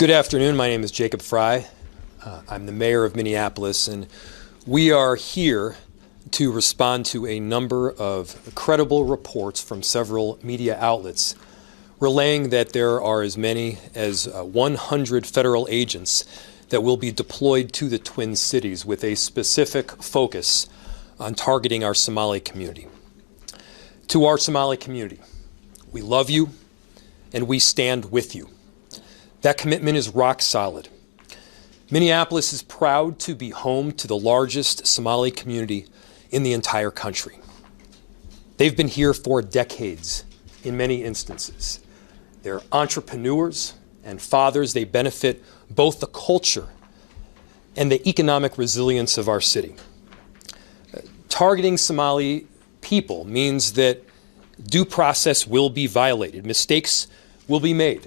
Good afternoon. My name is Jacob Frey. I'm the mayor of Minneapolis, and we are here to respond to a number of credible reports from several media outlets relaying that there are as many as 100 federal agents that will be deployed to the Twin Cities with a specific focus on targeting our Somali community. To our Somali community, we love you and we stand with you. That commitment is rock solid. Minneapolis is proud to be home to the largest Somali community in the entire country. They've been here for decades in many instances. They're entrepreneurs and fathers. They benefit both the culture and the economic resilience of our city. Targeting Somali people means that due process will be violated. Mistakes will be made.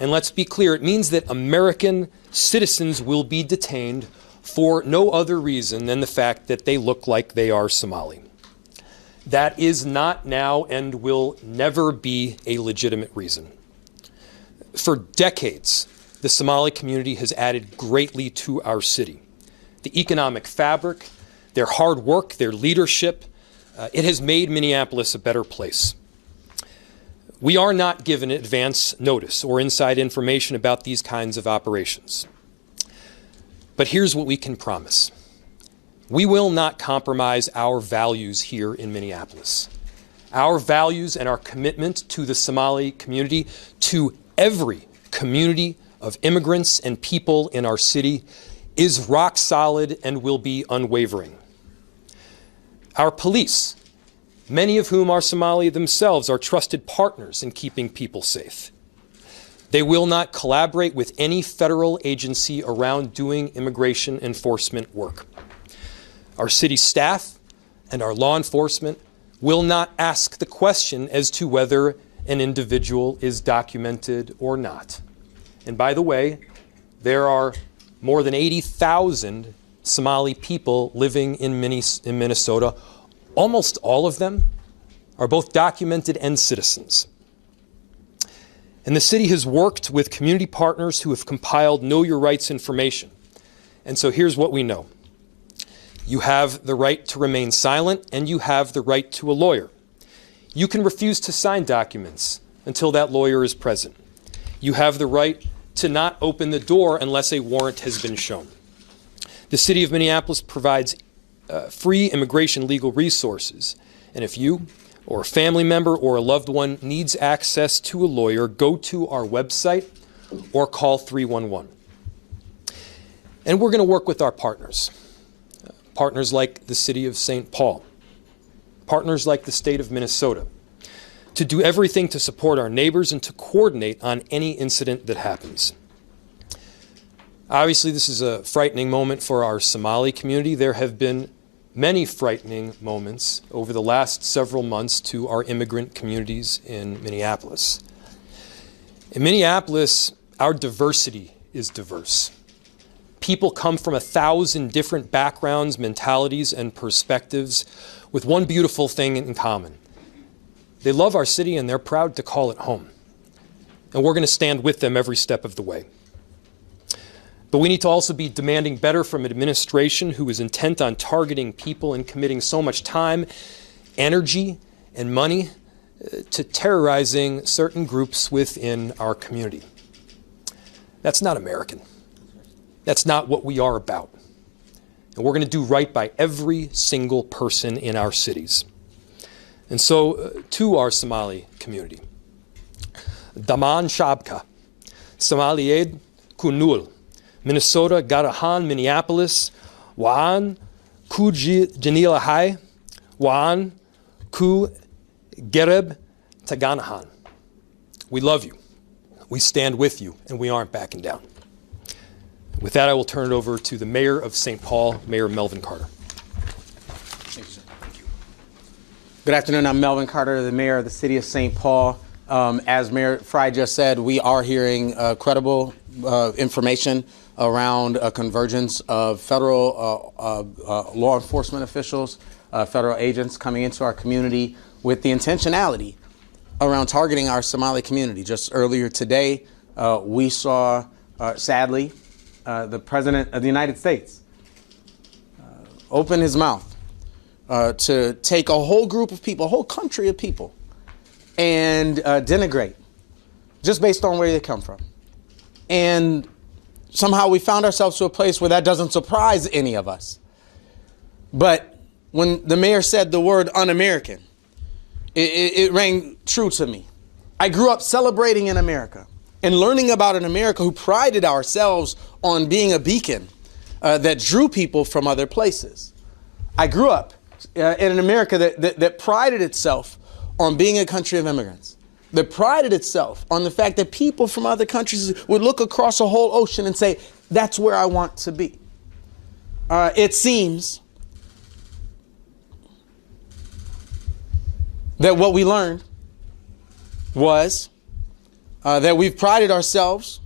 And let's be clear, it means that American citizens will be detained for no other reason than the fact that they look like they are Somali. That is not now and will never be a legitimate reason. For decades, the Somali community has added greatly to our city. The economic fabric, their hard work, their leadership, it has made Minneapolis a better place. We are not given advance notice or inside information about these kinds of operations. But here's what we can promise. We will not compromise our values here in Minneapolis. Our values and our commitment to the Somali community, to every community of immigrants and people in our city, is rock solid and will be unwavering. Our police, many of whom are Somali themselves, are trusted partners in keeping people safe. They will not collaborate with any federal agency around doing immigration enforcement work. Our city staff and our law enforcement will not ask the question as to whether an individual is documented or not. And by the way, there are more than 80,000 Somali people living in Minnesota. Almost all of them are both documented and citizens. And the city has worked with community partners who have compiled Know Your Rights information. And so here's what we know. You have the right to remain silent, and you have the right to a lawyer. You can refuse to sign documents until that lawyer is present. You have the right to not open the door unless a warrant has been shown. The city of Minneapolis provides free immigration legal resources. And if you or a family member or a loved one needs access to a lawyer, go to our website or call 311. And we're going to work with our partners. Partners like the city of St. Paul, partners like the state of Minnesota, to do everything to support our neighbors and to coordinate on any incident that happens. Obviously, this is a frightening moment for our Somali community. There have been many frightening moments over the last several months to our immigrant communities in Minneapolis. In Minneapolis, our diversity is diverse. People come from 1,000 different backgrounds, mentalities, and perspectives with one beautiful thing in common. They love our city and they're proud to call it home. And we're going to stand with them every step of the way. But we need to also be demanding better from an administration who is intent on targeting people and committing so much time, energy, and money to terrorizing certain groups within our community. That's not American. That's not what we are about. And we're going to do right by every single person in our cities. And so, to our Somali community, Daman Shabka, Somaliyed Kunul, Minnesota, Garahan, Minneapolis, Waan, Ku Janilahai, Waan, Ku Gereb, Taganahan. We love you, we stand with you, and we aren't backing down. With that, I will turn it over to the mayor of St. Paul, Mayor Melvin Carter. Thank you, sir. Good afternoon. I'm Melvin Carter, the mayor of the city of St. Paul. As Mayor Frey just said, we are hearing credible information around a convergence of federal law enforcement officials, federal agents coming into our community with the intentionality around targeting our Somali community. Just earlier today, we saw sadly, the President of the United States opened his mouth to take a whole group of people, a whole country of people, and denigrate just based on where they come from. And somehow we found ourselves to a place where that doesn't surprise any of us. But when the mayor said the word un-American, it rang true to me. I grew up celebrating in America and learning about an America who prided ourselves on being a beacon that drew people from other places. I grew up in an America that prided itself on being a country of immigrants, that prided itself on the fact that people from other countries would look across a whole ocean and say, that's where I want to be. It seems that what we learned was that we've prided ourselves,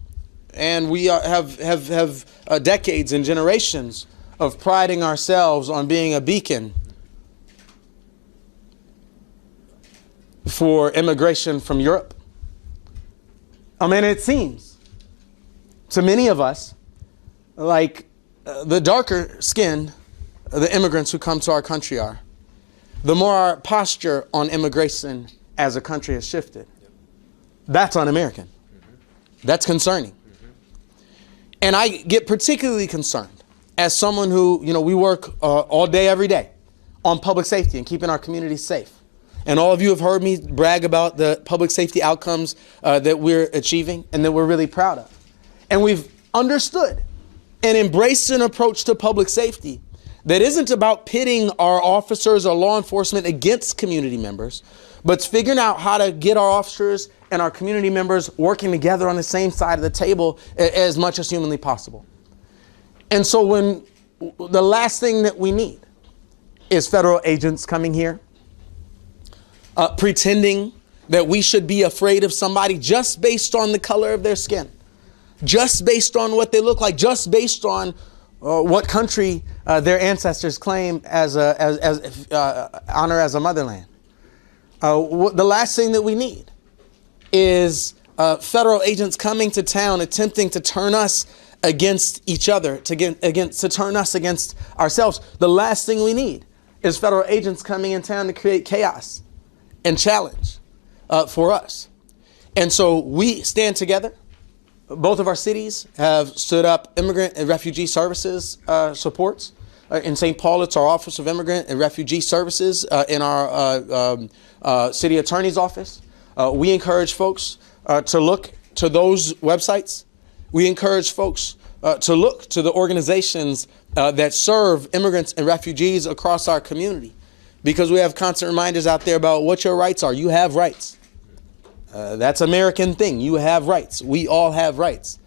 and we have decades and generations of priding ourselves on being a beacon for immigration from Europe. I mean, it seems to many of us like the darker skinned the immigrants who come to our country are, the more our posture on immigration as a country has shifted. That's un-American. That's concerning. And I get particularly concerned as someone who, we work all day, every day on public safety and keeping our communities safe. And all of you have heard me brag about the public safety outcomes that we're achieving and that we're really proud of. And we've understood and embraced an approach to public safety that isn't about pitting our officers or law enforcement against community members, but it's figuring out how to get our officers and our community members working together on the same side of the table as much as humanly possible. And so when the last thing that we need is federal agents coming here, pretending that we should be afraid of somebody just based on the color of their skin, just based on what they look like, just based on what country their ancestors claim as honor as a motherland. The last thing that we need is federal agents coming to town attempting to turn us against each other, to turn us against ourselves. The last thing we need is federal agents coming in town to create chaos and challenge for us. And so we stand together. Both of our cities have stood up immigrant and refugee services supports. In St. Paul, it's our Office of Immigrant and Refugee Services in our city attorney's office. We encourage folks to look to those websites. We encourage folks to look to the organizations that serve immigrants and refugees across our community, because we have constant reminders out there about what your rights are. You have rights. That's an American thing. You have rights. We all have rights.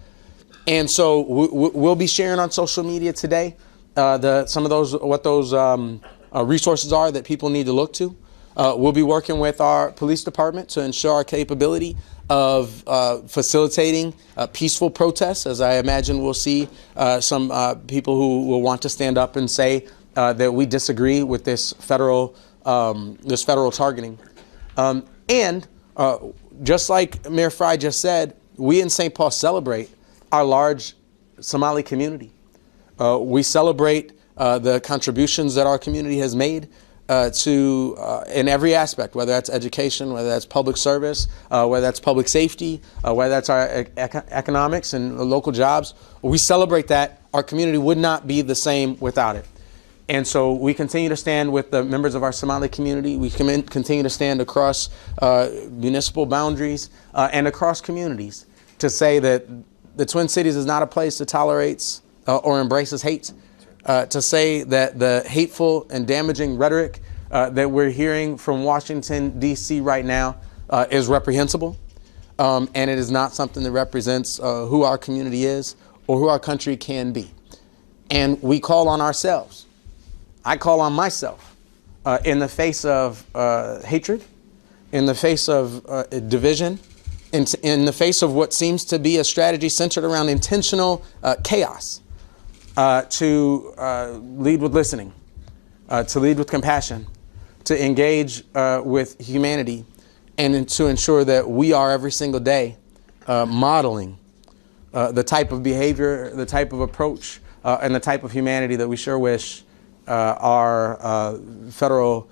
And so we'll be sharing on social media today some of those, what those resources are that people need to look to. We'll be working with our police department to ensure our capability of facilitating peaceful protests, as I imagine we'll see some people who will want to stand up and say that we disagree with this federal targeting. And just like Mayor Frey just said, we in St. Paul celebrate our large Somali community. We celebrate the contributions that our community has made in every aspect, whether that's education, whether that's public service, whether that's public safety, whether that's our economics and local jobs. We celebrate that. Our community would not be the same without it. And so we continue to stand with the members of our Somali community. We continue to stand across municipal boundaries and across communities to say that the Twin Cities is not a place that tolerates or embraces hate, to say that the hateful and damaging rhetoric that we're hearing from Washington, D.C. right now is reprehensible, and it is not something that represents who our community is or who our country can be. And we call on ourselves. I call on myself in the face of hatred, in the face of division, in the face of what seems to be a strategy centered around intentional chaos, to lead with listening, to lead with compassion, to engage with humanity, and to ensure that we are every single day modeling the type of behavior, the type of approach, and the type of humanity that we sure wish our federal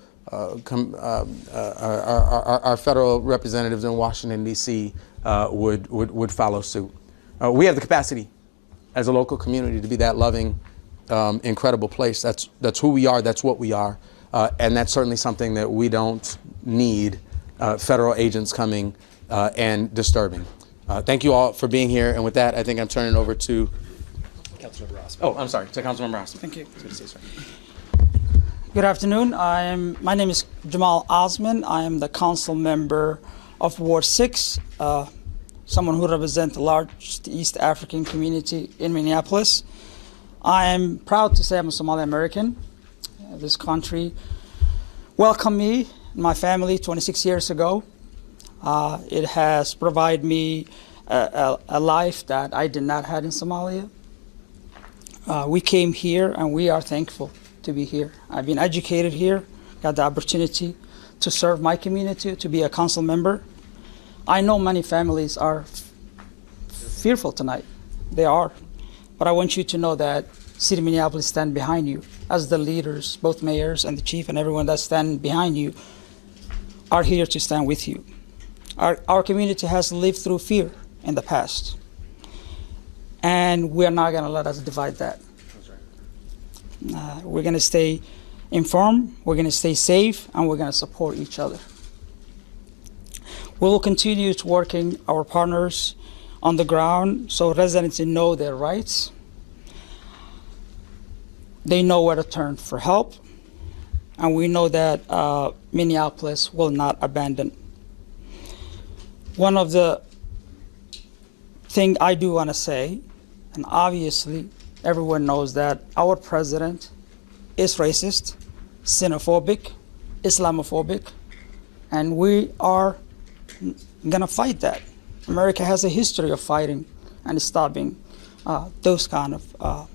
representatives in Washington, D.C. would follow suit. We have the capacity as a local community to be that loving, incredible place. That's who we are. That's what we are. And that's certainly something that we don't need federal agents coming and disturbing. Thank you all for being here. And with that, I think I'm turning over to Councilmember Osman. Oh, I'm sorry, to Councilmember Osman. Thank you. Good to see you, sir. Good afternoon. My name is Jamal Osman. I am the council member of Ward 6, someone who represents the largest East African community in Minneapolis. I am proud to say I'm a Somali American. This country welcomed me and my family 26 years ago. It has provided me a life that I did not have in Somalia. We came here and we are thankful to be here. I've been educated here, got the opportunity to serve my community, to be a council member. I know many families are fearful tonight. They are. But I want you to know that City of Minneapolis stand behind you as the leaders, both mayors and the chief and everyone that stand behind you are here to stand with you. Our community has lived through fear in the past. And we're not going to let us divide that. We're going to stay informed, we're going to stay safe, and we're going to support each other. We will continue to working our partners on the ground so residents know their rights. They know where to turn for help, and we know that Minneapolis will not abandon. One of the things I do want to say, and obviously everyone knows that our president is racist, xenophobic, Islamophobic, and we are going to fight that. America has a history of fighting and stopping those kind of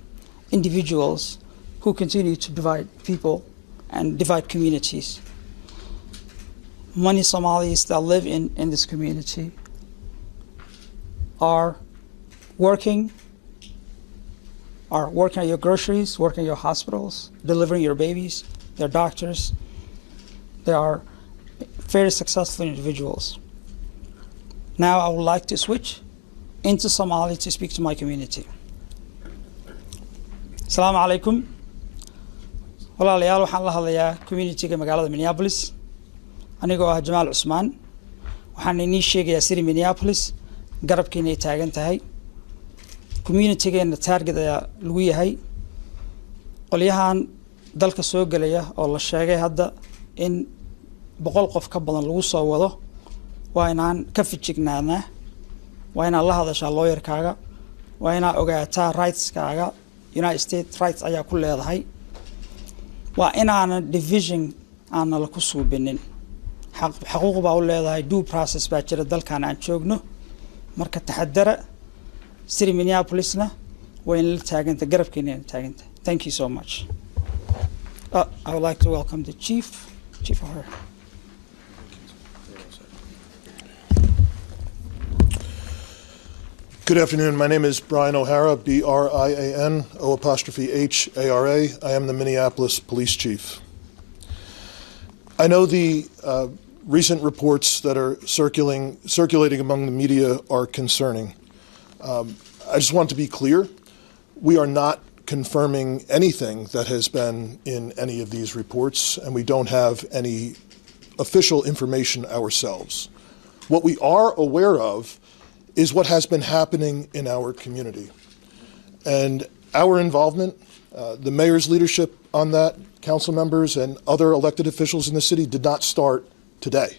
individuals who continue to divide people and divide communities. Many Somalis that live in this community are working at your groceries, working at your hospitals, delivering your babies. They're doctors. They are very successful individuals. Now I would like to switch into Somali to speak to my community. Assalamu alaikum. Walaalayaal waxaan la hadlayaa community-ga magaalada Minneapolis. Anigoo ah Jamal Osman. Waxaan inii sheegayaa City Minneapolis garabkeena ay taagan tahay. Community-geena target ayaa lagu yahay. Qolyahan dalka soo galaya oo la sheegay hadda in 100 qof ka badan lagu soo wado. Waa inaan ka fijignaanaa. Waa inaan la hadashaa lawyer-kaaga. Waa inaan ogaataa rights-kaaga. United States rights ayaa ku leedahay. Waa inaan division aan la ku suubinin. Xaquuq baa u leedahay due process baa jira dalkan aan joogno. Marka taxadara City Minneapolisna waa in la taaganta garabkeena in taaganta. Thank you so much. I would like to welcome the Chief O'Hare. Good afternoon. My name is Brian O'Hara, B-R-I-A-N, O''H-A-R-A. I am the Minneapolis Police Chief. I know the recent reports that are circulating among the media are concerning. I just want to be clear. We are not confirming anything that has been in any of these reports, and we don't have any official information ourselves. What we are aware of is what has been happening in our community. And our involvement, the mayor's leadership on that, council members and other elected officials in the city did not start today.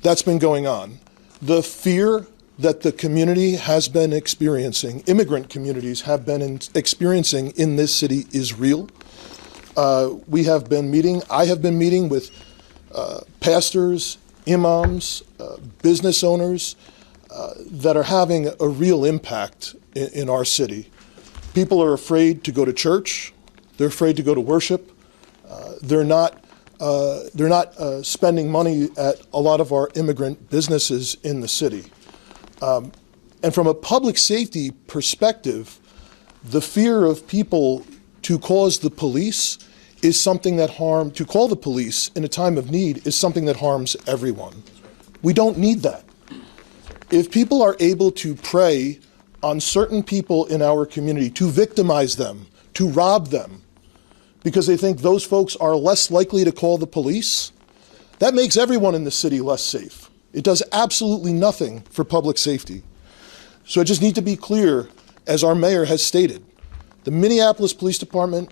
That's been going on. The fear that the community has been experiencing, immigrant communities have been experiencing in this city is real. I have been meeting with pastors, imams, business owners, that are having a real impact in our city. People are afraid to go to church. They're afraid to go to worship. They're not spending money at a lot of our immigrant businesses in the city. And from a public safety perspective, the fear of people to cause the police is something that to call the police in a time of need is something that harms everyone. We don't need that. If people are able to prey on certain people in our community, to victimize them, to rob them, because they think those folks are less likely to call the police, that makes everyone in the city less safe. It does absolutely nothing for public safety. So I just need to be clear, as our mayor has stated, the Minneapolis Police Department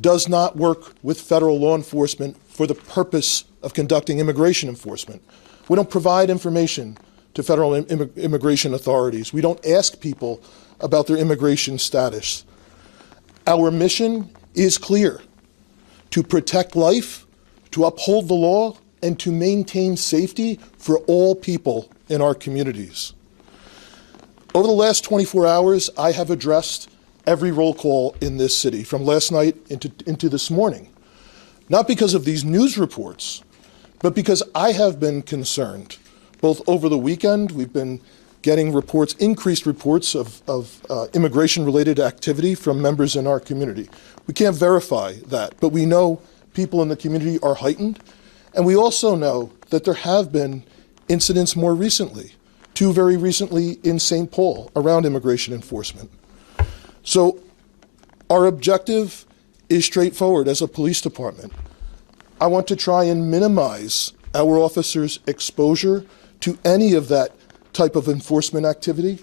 does not work with federal law enforcement for the purpose of conducting immigration enforcement. We don't provide information to federal immigration authorities. We don't ask people about their immigration status. Our mission is clear: to protect life, to uphold the law, and to maintain safety for all people in our communities. Over the last 24 hours, I have addressed every roll call in this city, from last night into this morning. Not because of these news reports, but because I have been concerned. Both over the weekend, we've been getting reports, increased reports of immigration-related activity from members in our community. We can't verify that, but we know people in the community are heightened, and we also know that there have been incidents more recently, two very recently in St. Paul, around immigration enforcement. So our objective is straightforward as a police department. I want to try and minimize our officers' exposure to any of that type of enforcement activity,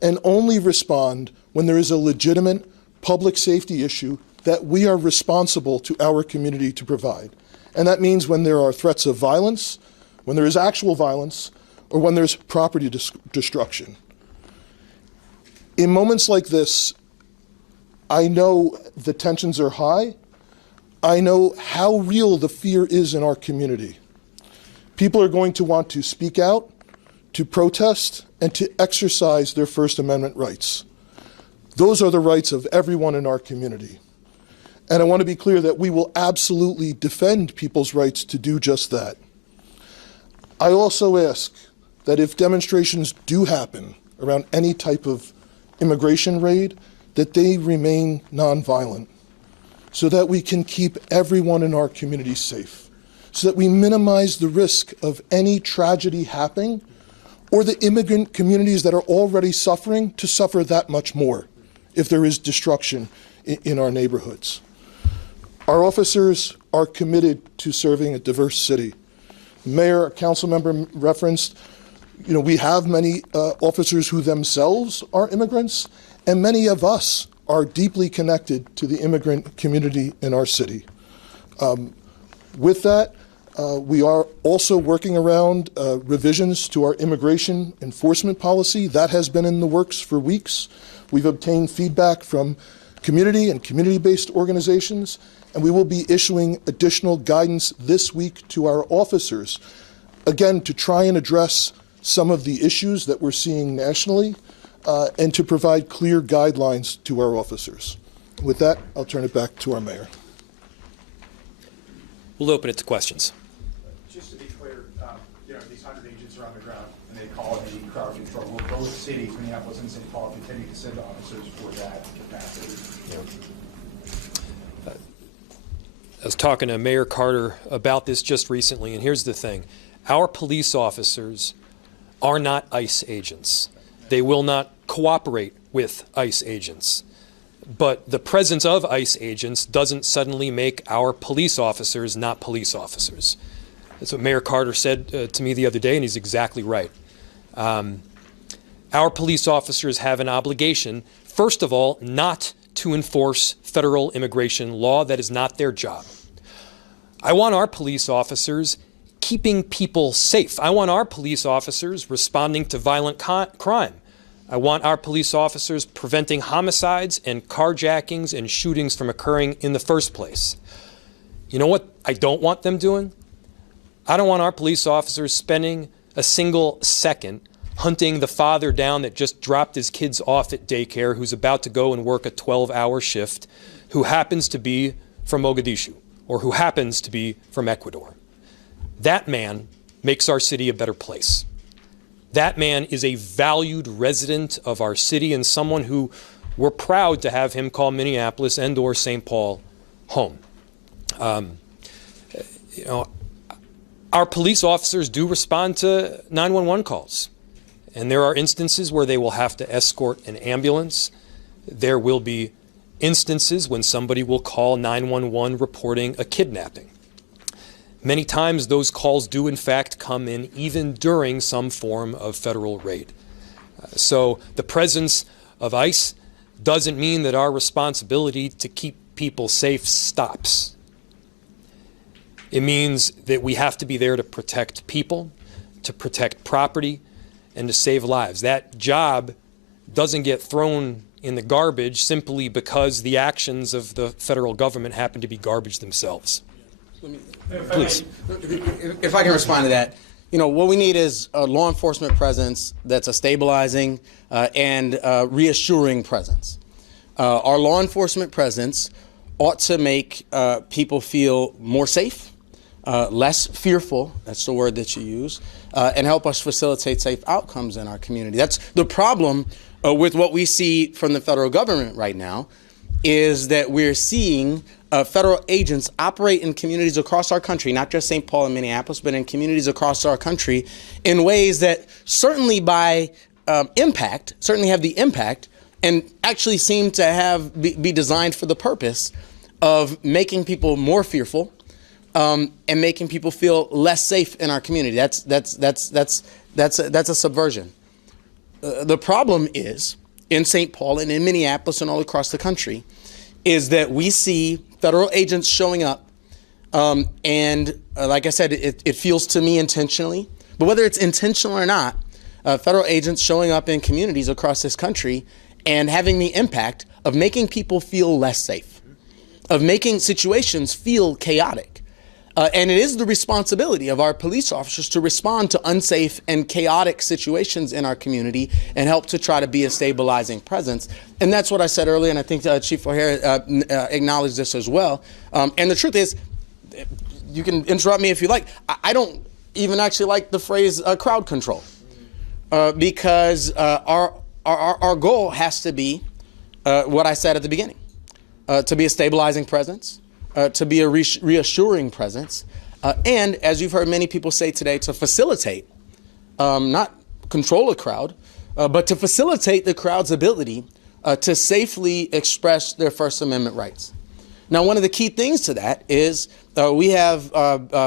and only respond when there is a legitimate public safety issue that we are responsible to our community to provide. And that means when there are threats of violence, when there is actual violence, or when there's property destruction. In moments like this, I know the tensions are high. I know how real the fear is in our community. People are going to want to speak out, to protest, and to exercise their First Amendment rights. Those are the rights of everyone in our community. And I want to be clear that we will absolutely defend people's rights to do just that. I also ask that if demonstrations do happen around any type of immigration raid, that they remain nonviolent, so that we can keep everyone in our community safe, so that we minimize the risk of any tragedy happening, or the immigrant communities that are already suffering to suffer that much more if there is destruction in our neighborhoods. Our officers are committed to serving a diverse city. Mayor, a council member referenced, we have many officers who themselves are immigrants, and many of us are deeply connected to the immigrant community in our city. With that, we are also working around revisions to our immigration enforcement policy. That has been in the works for weeks. We've obtained feedback from community and community-based organizations, and we will be issuing additional guidance this week to our officers, again, to try and address some of the issues that we're seeing nationally, and to provide clear guidelines to our officers. With that, I'll turn it back to our mayor. We'll open it to questions. Just to be clear, these 100 agents are on the ground, and they call the crowd control. Will both cities, Minneapolis and St. Paul, continue to send officers for that capacity? I was talking to Mayor Carter about this just recently, and here's the thing. Our police officers are not ICE agents. They will not cooperate with ICE agents. But the presence of ICE agents doesn't suddenly make our police officers not police officers. That's what Mayor Carter said to me the other day, and he's exactly right. Our police officers have an obligation, first of all, not to enforce federal immigration law. That is not their job. I want our police officers keeping people safe. I want our police officers responding to violent crime. I want our police officers preventing homicides and carjackings and shootings from occurring in the first place. You know what I don't want them doing? I don't want our police officers spending a single second hunting the father down that just dropped his kids off at daycare, who's about to go and work a 12-hour shift, who happens to be from Mogadishu or who happens to be from Ecuador. That man makes our city a better place. That man is a valued resident of our city and someone who we're proud to have him call Minneapolis and or St. Paul home. You know, our police officers do respond to 911 calls. And there are instances where they will have to escort an ambulance. There will be instances when somebody will call 911 reporting a kidnapping. Many times those calls do in fact come in even during some form of federal raid. So the presence of ICE doesn't mean that our responsibility to keep people safe stops. It means that we have to be there to protect people, to protect property, and to save lives. That job doesn't get thrown in the garbage simply because the actions of the federal government happen to be garbage themselves. Please. If I can respond to that, you know, what we need is a law enforcement presence that's a stabilizing and reassuring presence. Our law enforcement presence ought to make people feel more safe, less fearful, that's the word that you use, and help us facilitate safe outcomes in our community. That's the problem with what we see from the federal government right now, is that we're seeing federal agents operate in communities across our country, not just St. Paul and Minneapolis, but in communities across our country in ways that certainly by impact, certainly have the impact and actually seem to be designed for the purpose of making people more fearful and making people feel less safe in our community. That's a subversion. The problem is, in St. Paul and in Minneapolis and all across the country, is that we see federal agents showing up, and like I said, it feels to me intentionally, but whether it's intentional or not, federal agents showing up in communities across this country and having the impact of making people feel less safe, of making situations feel chaotic. And it is the responsibility of our police officers to respond to unsafe and chaotic situations in our community and help to try to be a stabilizing presence. And that's what I said earlier, and I think Chief O'Hara acknowledged this as well. And the truth is, you can interrupt me if you like, I don't even actually like the phrase crowd control, because our goal has to be what I said at the beginning, to be a stabilizing presence, to be a reassuring presence, and as you've heard many people say today, to facilitate, not control a crowd, but to facilitate the crowd's ability to safely express their First Amendment rights. Now, one of the key things to that is we have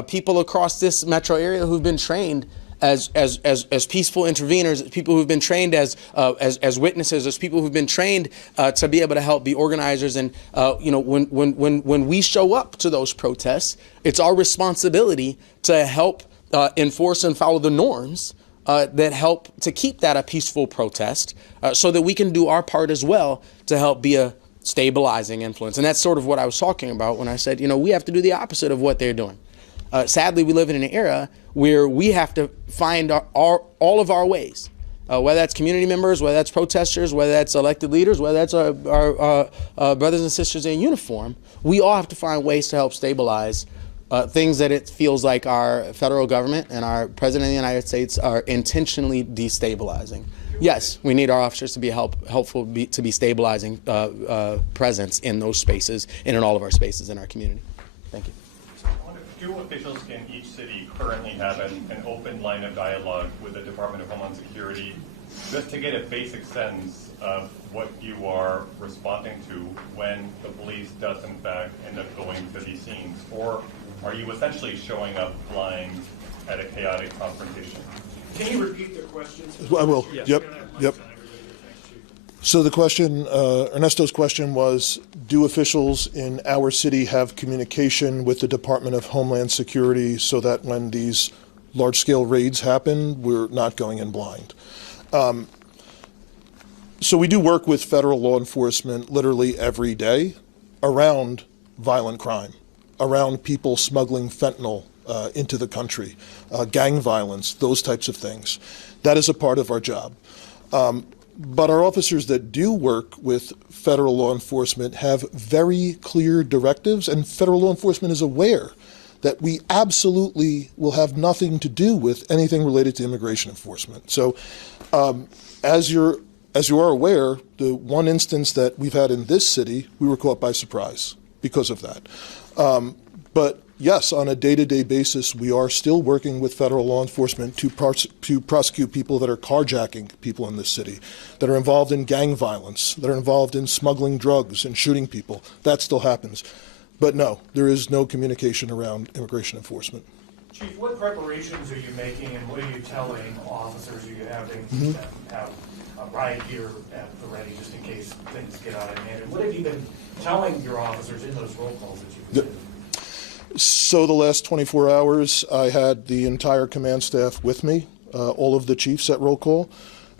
people across this metro area who've been trained as peaceful interveners, people who've been trained as witnesses, as people who've been trained to be able to help be organizers. And you know, when we show up to those protests, it's our responsibility to help enforce and follow the norms that help to keep that a peaceful protest, so that we can do our part as well to help be a stabilizing influence. And that's sort of what I was talking about when I said, you know, we have to do the opposite of what they're doing. Sadly, we live in an era where we have to find all of our ways, whether that's community members, whether that's protesters, whether that's elected leaders, whether that's our brothers and sisters in uniform. We all have to find ways to help stabilize things that it feels like our federal government and our President of the United States are intentionally destabilizing. Yes, we need our officers to be helpful to be stabilizing presence in those spaces and in all of our spaces in our community. Thank you. Do officials in each city currently have an open line of dialogue with the Department of Homeland Security, just to get a basic sense of what you are responding to when the police does in fact end up going to these scenes? Or are you essentially showing up blind at a chaotic confrontation? Can you repeat the question? I will. Yep. So the question, Ernesto's question was, do officials in our city have communication with the Department of Homeland Security so that when these large-scale raids happen, we're not going in blind? So we do work with federal law enforcement literally every day around violent crime, around people smuggling fentanyl into the country, gang violence, those types of things. That is a part of our job. But our officers that do work with federal law enforcement have very clear directives, and federal law enforcement is aware that we absolutely will have nothing to do with anything related to immigration enforcement. So as you are aware, the one instance that we've had in this city, we were caught by surprise because of that. But yes, on a day-to-day basis, we are still working with federal law enforcement to prosecute people that are carjacking people in this city, that are involved in gang violence, that are involved in smuggling drugs and shooting people. That still happens. But no, there is no communication around immigration enforcement. Chief, what preparations are you making and what are you telling officers? Are you having them have a riot gear at the ready just in case things get out of hand? And what have you been telling your officers in those roll calls that you've been doing? So the last 24 hours, I had the entire command staff with me, all of the chiefs at roll call,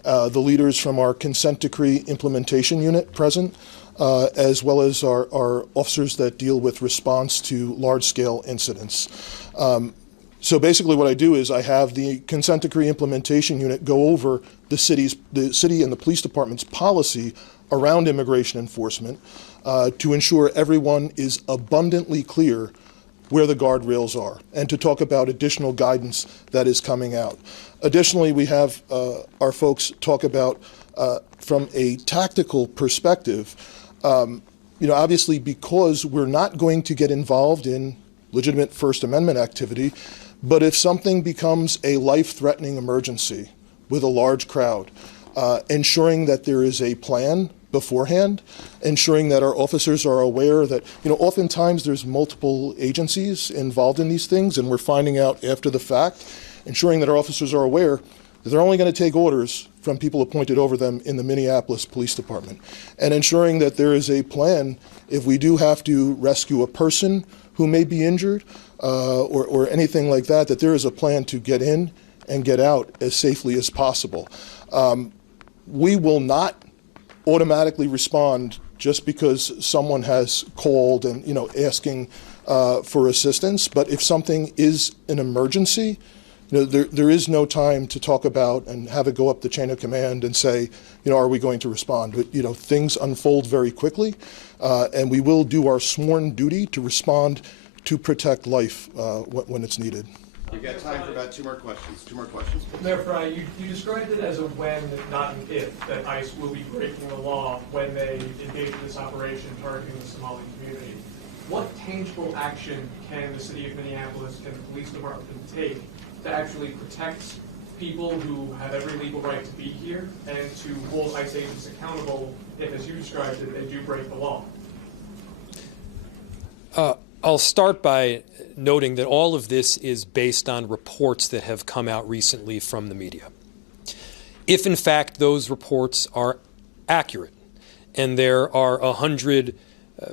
the leaders from our consent decree implementation unit present, as well as our officers that deal with response to large-scale incidents. So basically what I do is I have the consent decree implementation unit go over the city and the police department's policy around immigration enforcement to ensure everyone is abundantly clear where the guardrails are, and to talk about additional guidance that is coming out. Additionally, we have our folks talk about, from a tactical perspective, obviously because we're not going to get involved in legitimate First Amendment activity, but if something becomes a life-threatening emergency with a large crowd, ensuring that there is a plan beforehand, ensuring that our officers are aware that, oftentimes there's multiple agencies involved in these things, and we're finding out after the fact, ensuring that our officers are aware that they're only going to take orders from people appointed over them in the Minneapolis Police Department, and ensuring that there is a plan if we do have to rescue a person who may be injured or anything like that, that there is a plan to get in and get out as safely as possible. We will not automatically respond just because someone has called and asking for assistance. But if something is an emergency, there is no time to talk about and have it go up the chain of command and say, are we going to respond? But things unfold very quickly, and we will do our sworn duty to respond to protect life when it's needed. You've got time for about two more questions. Mayor Frey, you described it as a when, not an if, that ICE will be breaking the law when they engage in this operation targeting the Somali community. What tangible action can the city of Minneapolis and the police department take to actually protect people who have every legal right to be here and to hold ICE agents accountable if, as you described it, they do break the law? I'll start by noting that all of this is based on reports that have come out recently from the media. If, in fact, those reports are accurate, and there are 100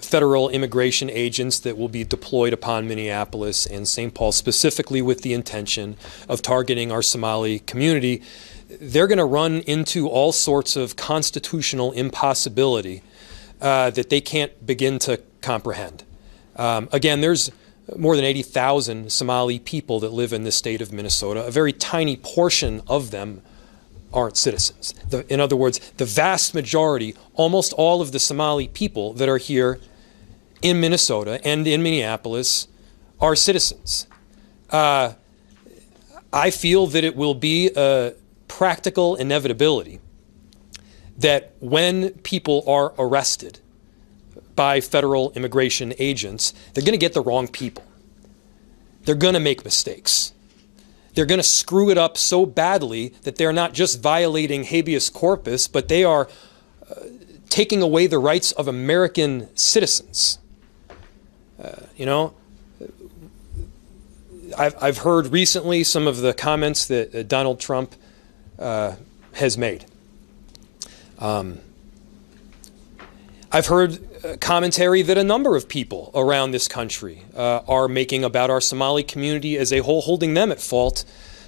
federal immigration agents that will be deployed upon Minneapolis and St. Paul specifically with the intention of targeting our Somali community, they're going to run into all sorts of constitutional impossibility that they can't begin to comprehend. Again, there's more than 80,000 Somali people that live in the state of Minnesota. A very tiny portion of them aren't citizens. In other words, the vast majority, almost all of the Somali people that are here in Minnesota and in Minneapolis are citizens. I feel that it will be a practical inevitability that when people are arrested by federal immigration agents, they're going to get the wrong people. They're going to make mistakes. They're going to screw it up so badly that they're not just violating habeas corpus, but they are taking away the rights of American citizens. I've heard recently some of the comments that Donald Trump has made. I've heard commentary that a number of people around this country are making about our Somali community as a whole, holding them at fault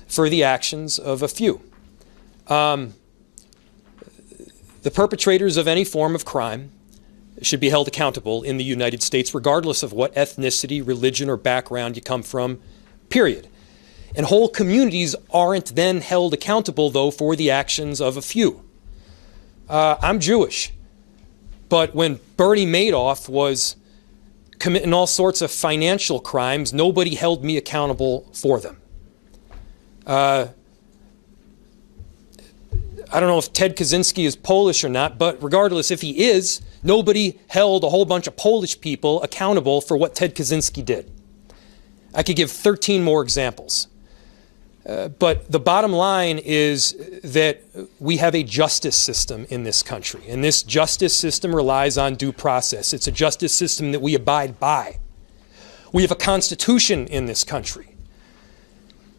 for the actions of a few. The perpetrators of any form of crime should be held accountable in the United States, regardless of what ethnicity, religion, or background you come from, period. And whole communities aren't then held accountable, though, for the actions of a few. I'm Jewish. But when Bernie Madoff was committing all sorts of financial crimes. Nobody held me accountable for them. I don't know if Ted Kaczynski is Polish or not, but regardless, if he is, nobody held a whole bunch of Polish people accountable for what Ted Kaczynski did. I could give 13 more examples. But the bottom line is that we have a justice system in this country, and this justice system relies on due process. It's a justice system that we abide by. We have a constitution in this country.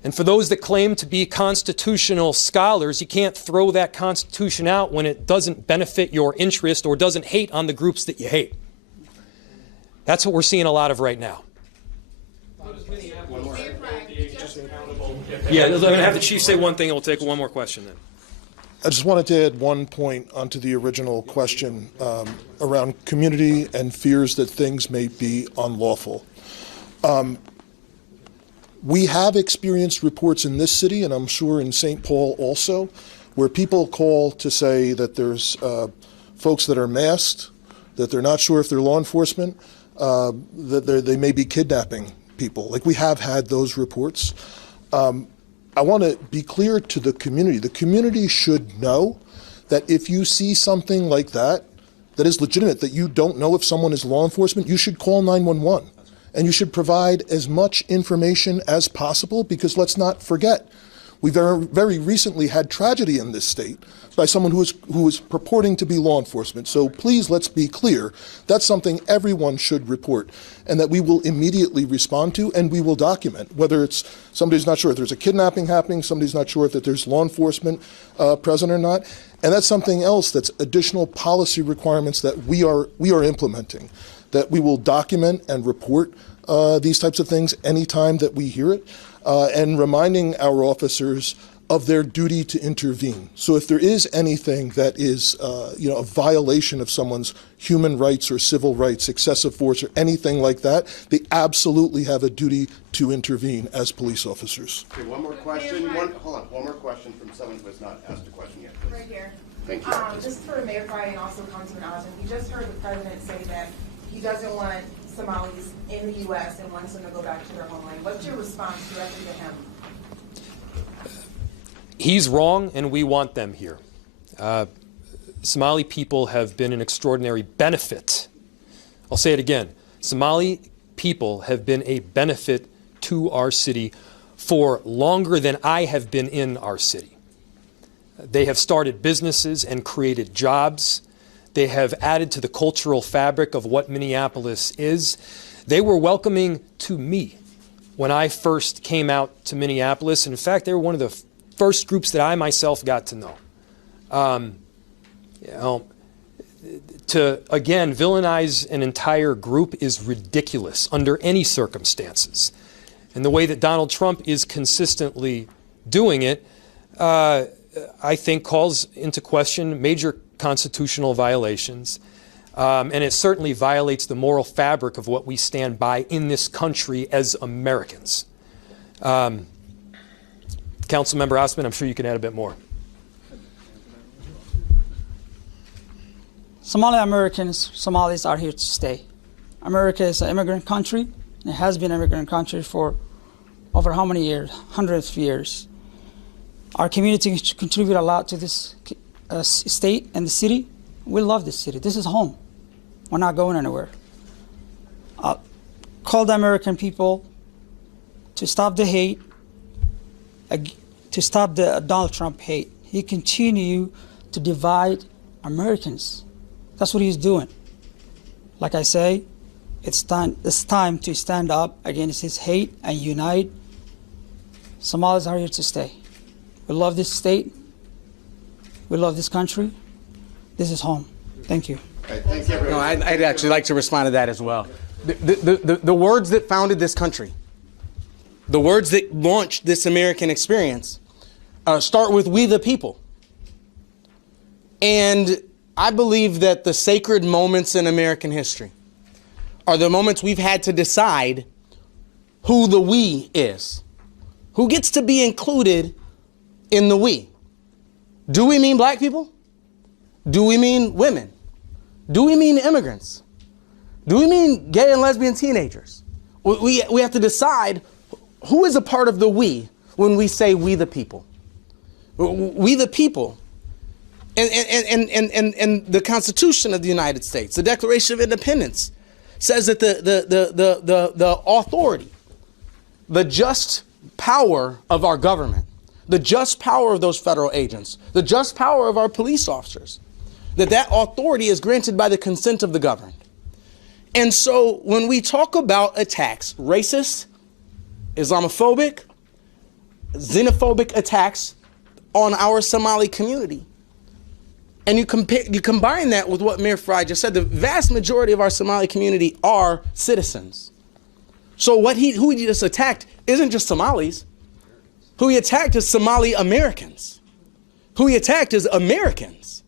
And for those that claim to be constitutional scholars, you can't throw that constitution out when it doesn't benefit your interest or doesn't hate on the groups that you hate. That's what we're seeing a lot of right now. Yeah, I'm going to have the chief say one thing, and we'll take one more question then. I just wanted to add one point onto the original question around community and fears that things may be unlawful. We have experienced reports in this city, and I'm sure in St. Paul also, where people call to say that there's folks that are masked, that they're not sure if they're law enforcement, that they may be kidnapping people. Like, we have had those reports. I want to be clear to the community. The community should know that if you see something like that, that is legitimate, that you don't know if someone is law enforcement, you should call 911. And you should provide as much information as possible, because let's not forget, we very recently had tragedy in this state by someone who was purporting to be law enforcement. So please, let's be clear. That's something everyone should report, and that we will immediately respond to, and we will document, whether it's somebody's not sure if there's a kidnapping happening, somebody's not sure if that there's law enforcement present or not. And that's something else that's additional policy requirements that we are implementing, that we will document and report these types of things anytime that we hear it, and reminding our officers of their duty to intervene. So if there is anything that is a violation of someone's human rights or civil rights, excessive force or anything like that, they absolutely have a duty to intervene as police officers. Okay, one more question. Hold on. One more question from someone who has not asked a question yet, please. Right here. Thank you. Just for Mayor Frey and also Councilman Osman, we just heard the president say that he doesn't want Somalis in the U.S. and wants them to go back to their homeland. What's your response directly to him? He's wrong, and we want them here. Somali people have been an extraordinary benefit. I'll say it again. Somali people have been a benefit to our city for longer than I have been in our city. They have started businesses and created jobs. They have added to the cultural fabric of what Minneapolis is. They were welcoming to me when I first came out to Minneapolis. In fact, they were one of the first groups that I myself got to know. To, again, villainize an entire group is ridiculous under any circumstances. And the way that Donald Trump is consistently doing it, I think calls into question major constitutional violations. And it certainly violates the moral fabric of what we stand by in this country as Americans. Councilmember Osman, I'm sure you can add a bit more. Somali Americans, Somalis are here to stay. America is an immigrant country, and it has been an immigrant country for over how many years? Hundreds of years. Our community contribute a lot to this state and the city. We love this city. This is home. We're not going anywhere. Call the American people to stop the hate, to stop the Donald Trump hate. He continue to divide Americans. That's what he's doing. Like I say, it's time to stand up against his hate and unite. Somalis are here to stay. We love this state. We love this country. This is home. Thank you. Okay, thank you. No, I'd actually like to respond to that as well. The words that founded this country, the words that launched this American experience, start with "we the people." And I believe that the sacred moments in American history are the moments we've had to decide who the we is, who gets to be included in the we. Do we mean black people? Do we mean women? Do we mean immigrants? Do we mean gay and lesbian teenagers? We have to decide who is a part of the we when we say we the people. We the people. And the Constitution of the United States, the Declaration of Independence, says that the authority, the just power of our government, the just power of those federal agents, the just power of our police officers, that authority is granted by the consent of the governed. And so when we talk about attacks, racist, Islamophobic, xenophobic attacks on our Somali community, and you combine that with what Mayor Frey just said, the vast majority of our Somali community are citizens. So who he just attacked isn't just Somalis. Who he attacked is Somali Americans. Who he attacked is Americans.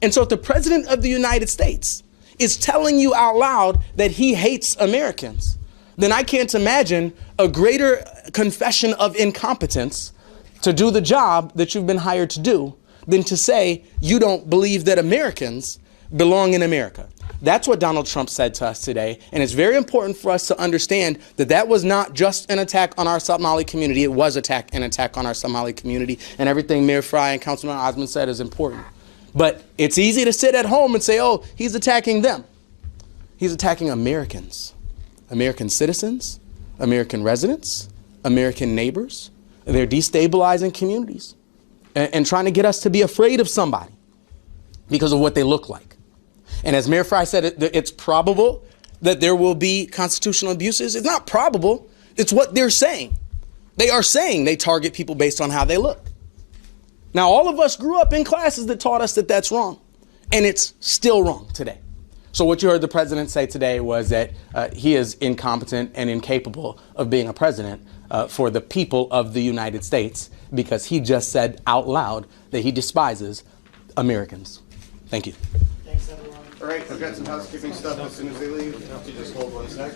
And so if the President of the United States is telling you out loud that he hates Americans, then I can't imagine a greater confession of incompetence to do the job that you've been hired to do than to say you don't believe that Americans belong in America. That's what Donald Trump said to us today, and it's very important for us to understand that that was not just an attack on our Somali community, it was an attack on our Somali community, and everything Mayor Frey and Councilman Osman said is important. But it's easy to sit at home and say, oh, he's attacking them. He's attacking Americans, American citizens, American residents, American neighbors. They're destabilizing communities and trying to get us to be afraid of somebody because of what they look like. And as Mayor Frey said, it's probable that there will be constitutional abuses. It's not probable. It's what they're saying. They are saying they target people based on how they look. Now, all of us grew up in classes that taught us that that's wrong, and it's still wrong today. So what you heard the president say today was that he is incompetent and incapable of being a president for the people of the United States because he just said out loud that he despises Americans. Thank you. All right, I've got some housekeeping stuff as soon as they leave. You just hold one sec.